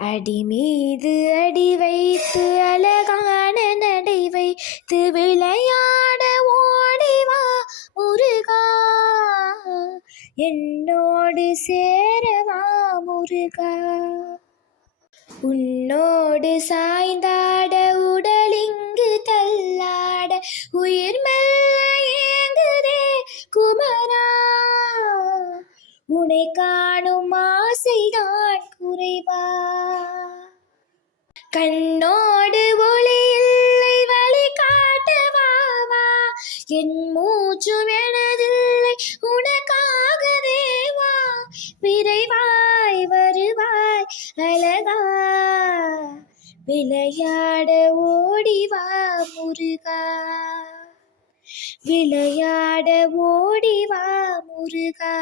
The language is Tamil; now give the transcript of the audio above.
அடி மீது அடி வைத்து அழகான நடை வைத்து விளையாட ஓடிவா முருகா, என்னோடு சேரவா முருகா. உன்னோடு சாய்ந்தாட உடலிங்கு தள்ளாட உயிர் மெல்ல ஏங்குதே குமரா, உனை காணும் ஆசைதான் குறைவா. கண்ணோடு ஒளி இல்லை வழி காட்டவாவா, என் மூச்சும் எனதில்லை உனக்காக தேவா. விரைவாய் வருவாய் அழகா, விளையாட ஓடிவா முருகா, விளையாட ஓடிவா முருகா.